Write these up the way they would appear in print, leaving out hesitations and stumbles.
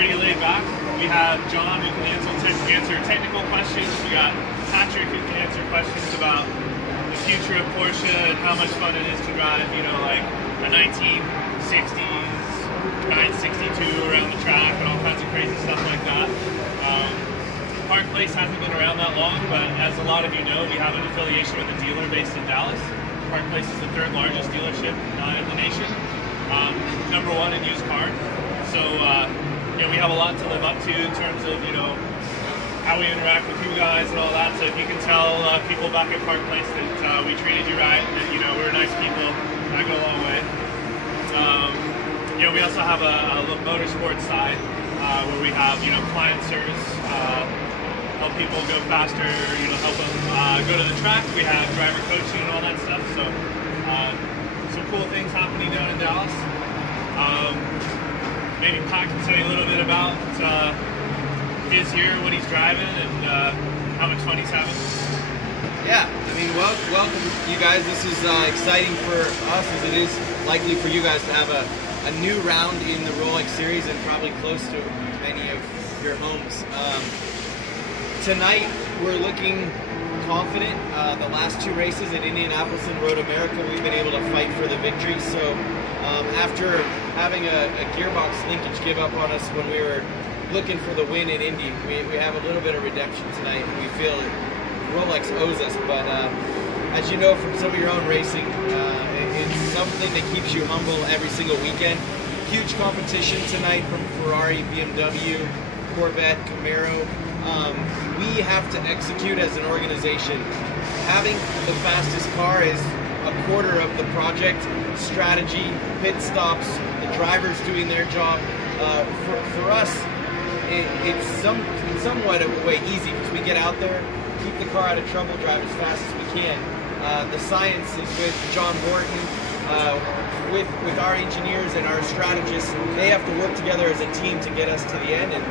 pretty laid back. We have John who can answer technical questions. We got Patrick who can answer questions about the future of Porsche and how much fun it is to drive, you know, like a 1960s 962 around the track and all kinds of crazy stuff like that. Park Place hasn't been around that long, but as a lot of you know, we have an affiliation with a dealer based in Dallas. Park Place is the third largest dealership in the nation. Number one in used cars. So, you know, we have a lot to live up to in terms of, you know, how we interact with you guys and all that. So if you can tell people back at Park Place that we treated you right, that, you know, we're nice people, that go a long way. You know, we also have a motorsports side where we have, you know, client service, help people go faster, you know, help them go to the track. We have driver coaching and all that stuff. So some cool things happening down in Dallas. Maybe Pat can tell you a little bit about his year, what he's driving, and how much fun he's having. Yeah, I mean, welcome you guys. This is exciting for us as it is likely for you guys to have a new round in the Rolex series and probably close to many of your homes. Tonight we're looking confident. The last two races at Indianapolis and Road America, we've been able to fight for the victory. So after having a gearbox linkage give up on us when we were looking for the win in Indy, we have a little bit of redemption tonight. We feel Rolex owes us, but as you know from some of your own racing, it's something that keeps you humble every single weekend. Huge competition tonight from Ferrari, BMW, Corvette, Camaro. We have to execute as an organization. Having the fastest car is a quarter of the project. Strategy, pit stops, the drivers doing their job. For us, it's somewhat of a way easy because we get out there, keep the car out of trouble, drive as fast as we can. The science is with John Horton, with our engineers and our strategists. They have to work together as a team to get us to the end. And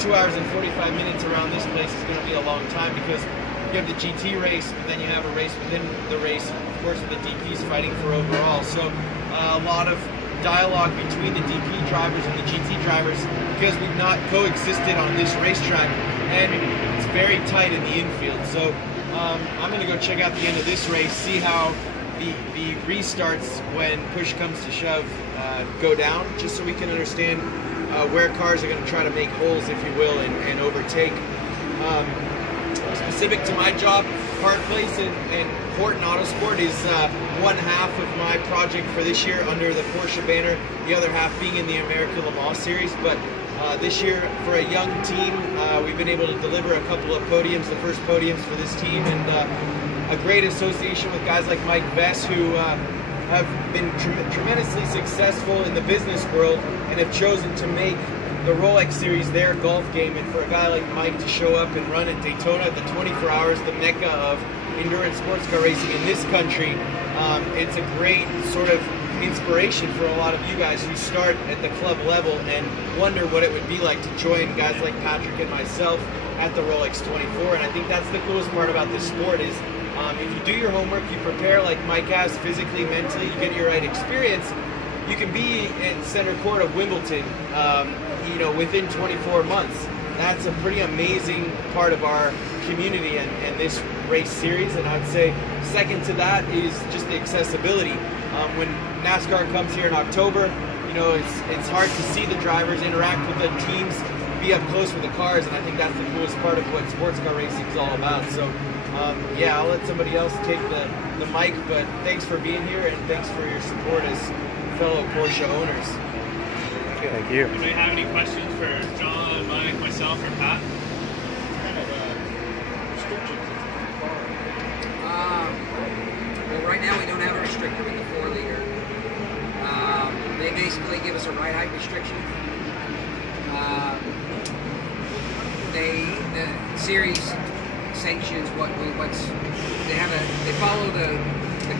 2 hours and 45 minutes around this place is going to be a long time because you have the GT race, but then you have a race within the race, of course, with the DPs fighting for overall. So a lot of dialogue between the DP drivers and the GT drivers because we've not coexisted on this racetrack, and it's very tight in the infield. So I'm going to go check out the end of this race, see how the restarts when push comes to shove go down, just so we can understand where cars are going to try to make holes, if you will, and overtake. Specific to my job, Park Place and Horton Autosport is one half of my project for this year under the Porsche banner, the other half being in the American Le Mans Series. But this year, for a young team, we've been able to deliver a couple of podiums, the first podiums for this team, and a great association with guys like Mike Vess, who have been tremendously successful in the business world and have chosen to make the Rolex Series their golf game. And for a guy like Mike to show up and run at Daytona, the 24 hours, the mecca of endurance sports car racing in this country, it's a great sort of inspiration for a lot of you guys who start at the club level and wonder what it would be like to join guys like Patrick and myself at the Rolex 24. And I think that's the coolest part about this sport is if you do your homework, you prepare like Mike has, physically, mentally, you get your right experience, you can be in center court of Wimbledon, you know, within 24 months. That's a pretty amazing part of our community and this race series. And I'd say second to that is just the accessibility. When NASCAR comes here in October, you know, it's hard to see the drivers interact with the teams, be up close with the cars, and I think that's the coolest part of what sports car racing is all about. So yeah, I'll let somebody else take the mic, but thanks for being here and thanks for your support as fellow Porsche owners. Thank you. Anybody have any questions for John, Mike, myself, or Pat? Well, right now we don't have a restrictor with the 4-liter. They basically give us a ride height restriction. The series sanctions they follow the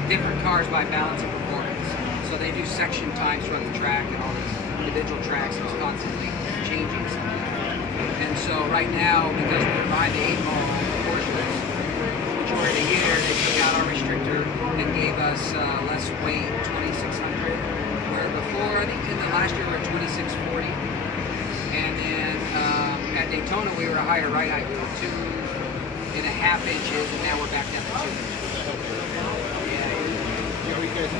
different cars by balance and performance. So they do section times throughout the track and all these individual tracks, and it's constantly changing. And so right now, because we're behind the 8 ball on the Porsche, majority of the year they took out our restrictor and gave us less weight, 2600. Where before, I think in the last year we were 2640. And then Daytona, we were a higher ride height. We were 2.5 inches, and now we're back down to 2 inches.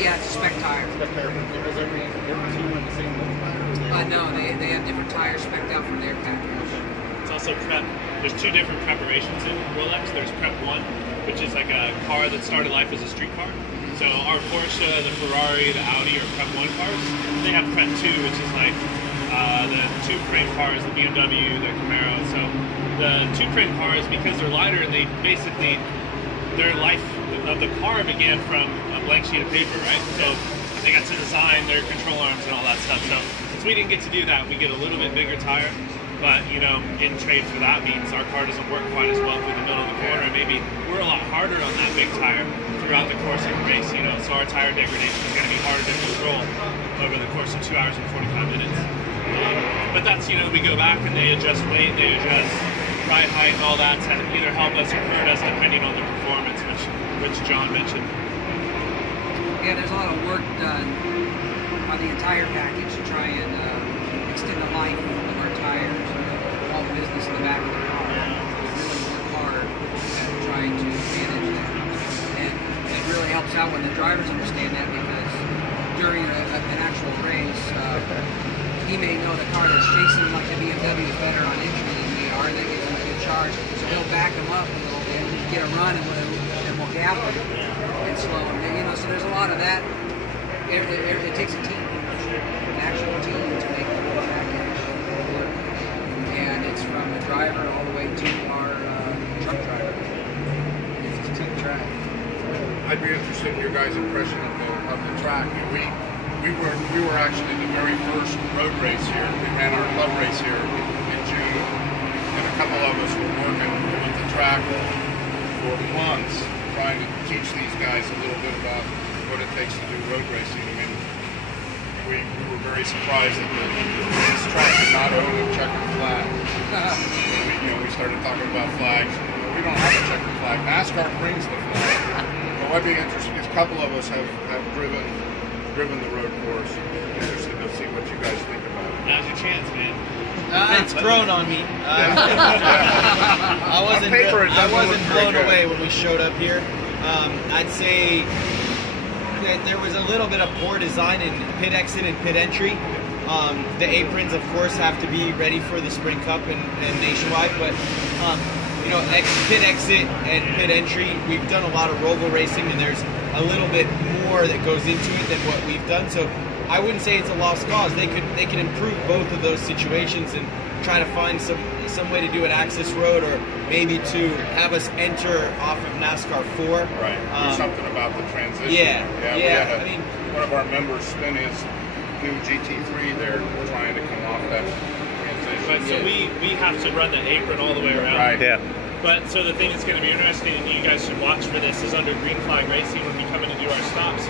Yeah, it's a spec tire. Is every team on the same one? No, they have different tires spec'd out for their package. It's also prep. There's two different preparations in Rolex. There's Prep 1, which is like a car that started life as a street car. So our Porsche, the Ferrari, the Audi are Prep 1 cars. They have Prep 2, which is like the two-frame cars, the BMW, the Camaro. So the two-frame cars, because they're lighter, and they basically, their life of the car began from a blank sheet of paper, right? So they got to design their control arms and all that stuff. So since we didn't get to do that, we get a little bit bigger tire. But, you know, in trade for that means our car doesn't work quite as well through the middle of the corner. Maybe we're a lot harder on that big tire throughout the course of the race, you know, so our tire degradation is going to be harder to control over the course of 2 hours and 45 minutes. But that's, you know, we go back and they adjust weight, they adjust ride height and all that to either help us or hurt us depending on the performance, which John mentioned. Yeah, there's a lot of work done on the entire package to try and extend the life of our tires, all the business in the back of the car. We really work hard at trying to manage that. And it really helps out when the drivers understand that, because during an actual race, he may know the car that's chasing him, like the BMW, is better on entry than we are, and that gives him a good charge. So he'll back him up a little bit, get a run, and we'll gap him and slow him. You know, so there's a lot of that. It takes a team, an actual team, to make the whole package work. And it's from the driver all the way to our truck driver. It's a team track. I'd be interested in your guys' impression of the track. We were actually the very first road race here. We ran our club race here in June, and a couple of us were working with the track for months, trying to teach these guys a little bit about what it takes to do road racing. I mean, we were very surprised that this track did not own a checkered flag. We started talking about flags. We don't have a checkered flag. NASCAR brings the flag. But what'd be interesting is a couple of us have driven the road course. Interested to see what you guys think about it. Now's your chance, man. It's grown on me. I wasn't blown away when we showed up here. I'd say that there was a little bit of poor design in pit exit and pit entry. The aprons, of course, have to be ready for the Sprint Cup and nationwide, but you know, pit exit and pit entry, we've done a lot of Roval racing, and there's a little bit more that goes into it than what we've done. So I wouldn't say it's a lost cause. They could improve both of those situations and try to find some way to do an access road, or maybe to have us enter off of NASCAR 4. Right. Do something about the transition. Yeah. I mean, one of our members spin his new GT3 there, trying to come off that transition. But so we have to run the apron all the way around. Right. Yeah. But so the thing that's going to be interesting, and you guys should watch for this, is under green flag racing when we come in to do our stops.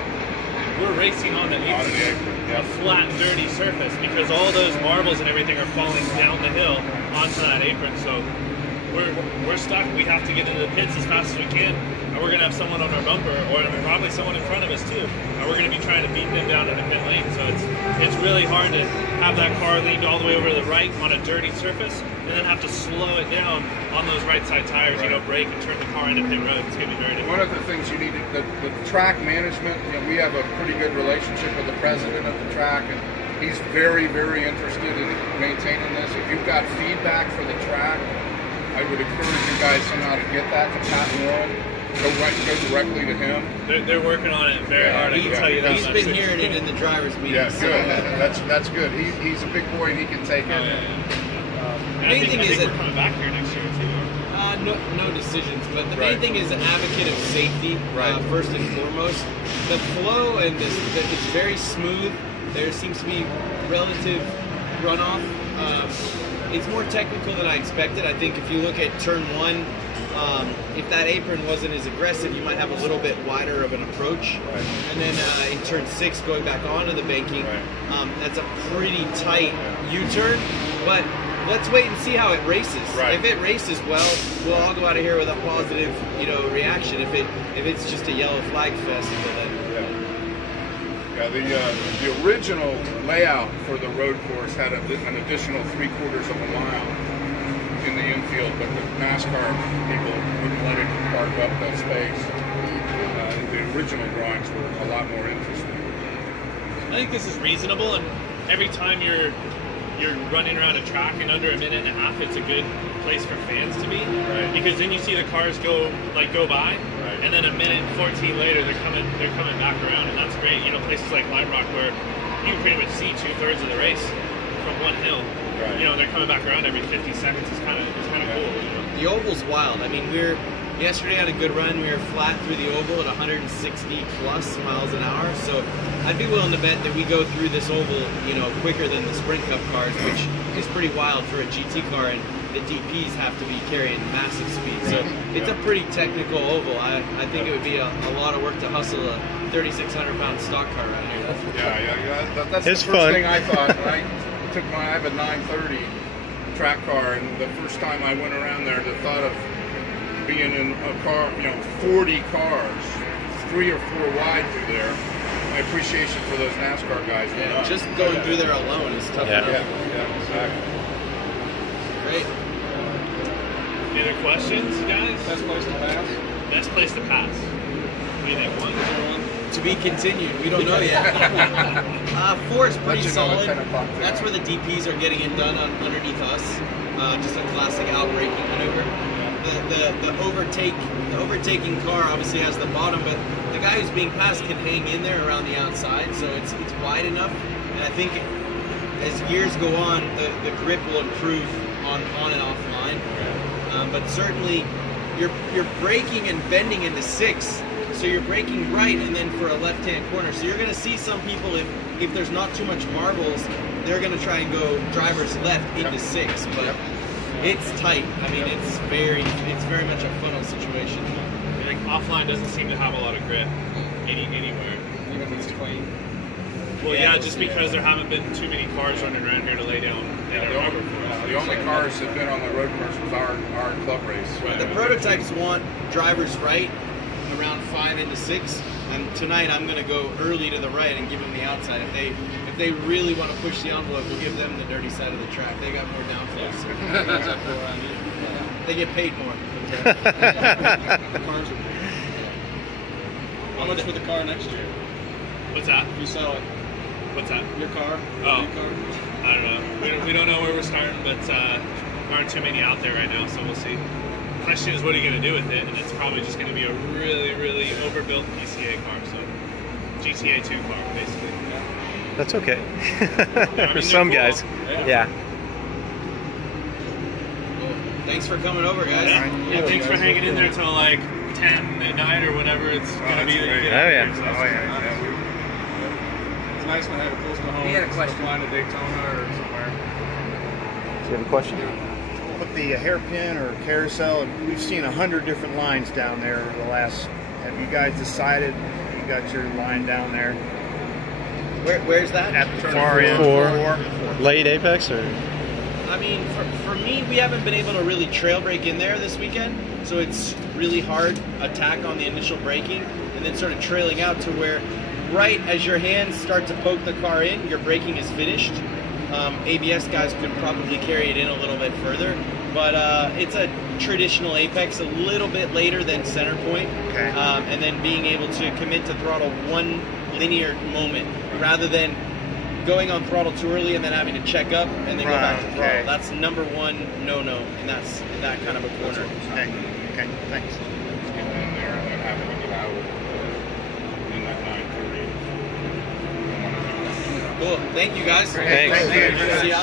We're racing on the apron, a flat, dirty surface, because all those marbles and everything are falling down the hill onto that apron. So we're stuck. We have to get into the pits as fast as we can, and we're going to have someone on our bumper, or probably someone in front of us too, and we're going to be trying to beat them down in the pit lane. So it's really hard to have that car leaned all the way over to the right on a dirty surface, and then have to slow it down on those right side tires, you know, brake and turn the car into pit road. It's going to be very difficult. One of the things you need, the track management, you know, we have a pretty good relationship with the president of the track, and he's very, very interested in maintaining this. If you've got feedback for the track, I would encourage you guys somehow to get that to Pat Warren. Go directly to him. They're working on it very hard. I can tell you that. He's been hearing it in the drivers' meetings. Yeah, good. That's good. He's a big boy, and he can take it. The main thing is we're coming back here next year too. No decisions, but the main thing is an advocate of safety, first and foremost. The flow and it's very smooth. There seems to be relative runoff. It's more technical than I expected. I think if you look at turn 1, if that apron wasn't as aggressive, you might have a little bit wider of an approach. Right. And then in turn 6, going back onto the banking, that's a pretty tight U-turn. But let's wait and see how it races. Right. If it races well, we'll all go out of here with a positive, reaction. If it's just a yellow flag fest, then Yeah, the original layout for the road course had an additional 3/4 of a mile in the infield, but the NASCAR people wouldn't let it carve up that space. The original drawings were a lot more interesting. I think this is reasonable, and every time you're running around a track in under a minute and a half, it's a good place for fans to be. Right. Because then you see the cars go by, Right. and then a minute and 14 later they're coming back around, and that's great. You know, places like Lime Rock where you can pretty much see 2/3 of the race from one hill. Right. You know, they're coming back around every 50 seconds. It's kind of cool. You know? The oval's wild. I mean, yesterday had a good run. We were flat through the oval at 160 plus miles an hour. So I'd be willing to bet that we go through this oval, you know, quicker than the Sprint Cup cars, which is pretty wild for a GT car. And the DPs have to be carrying massive speed. So it's a pretty technical oval. I think it would be a lot of work to hustle a 3,600-pound stock car right here. That's It's the first fun. thing I thought. When I have a 930 track car, and the first time I went around there, the thought of being in a car, you know, 40 cars, 3 or 4 wide through there. My appreciation for those NASCAR guys. Yeah, just going through there alone is tough enough. Yeah, exactly. Great. Any other questions, guys? Best place to pass? Best place to pass. What do you think? One? To be continued. We don't know yet. 4 is pretty Let you know at solid. 10 o'clock tonight. That's where the DPs are getting it done underneath us. Just a classic outbreaking maneuver. The overtaking car obviously has the bottom, but the guy who's being passed can hang in there around the outside, so it's wide enough. And I think as years go on, the grip will improve on and off line. But certainly, you're braking and bending into 6. So you're braking right and then for a left-hand corner. So you're going to see some people, if there's not too much marbles, they're going to try and go driver's left into 6. But it's tight. I mean, it's very much a funnel situation. I think offline doesn't seem to have a lot of grip anywhere. Even when it's clean. Well, yeah, just because there haven't been too many cars running around here to lay down rubber for us. The only cars that have been on the road course was our club race. The prototypes want drivers right around 5 into 6, and tonight I'm going to go early to the right and give them the outside. If they really want to push the envelope, we'll give them the dirty side of the track. They got more downforce. They get paid more. The cars are How much for the car next year? What's that? If you sell it, What's that? your car? Oh. Your car? I don't know. We don't know where we're starting, but there aren't too many out there right now, so we'll see. Question is, what are you going to do with it? And it's probably just going to be a really, really overbuilt PCA car, so GTA 2 car, basically. That's okay. I For mean, some they're guys. cool. Yeah. Well, thanks for coming over, guys. Yeah, thanks for hanging in there till like 10 at night or whatever it's going to be. That you get Oh, out yeah. here, so. It's nice when I have it close to home. He had a question. Flying to Daytona or somewhere. Do you have a question? With the hairpin or carousel, we've seen 100 different lines down there over the last. Have you guys decided you got your line down there Where's that? at the far end? For late Apex or? I mean, for me, we haven't been able to really trail brake in there this weekend, so it's really hard attack on the initial braking, and then sort of trailing out to where right as your hands start to poke the car in, your braking is finished. ABS guys could probably carry it in a little bit further, but it's a traditional Apex, a little bit later than center point, Okay. and then being able to commit to throttle one linear moment rather than going on throttle too early and then having to check up and then go back to throttle. Okay. That's number one no-no, and that's in that kind of a corner. Okay, thanks. Getting in there and then having to get out in that 930. Cool. Thank you, guys. Thanks. See you out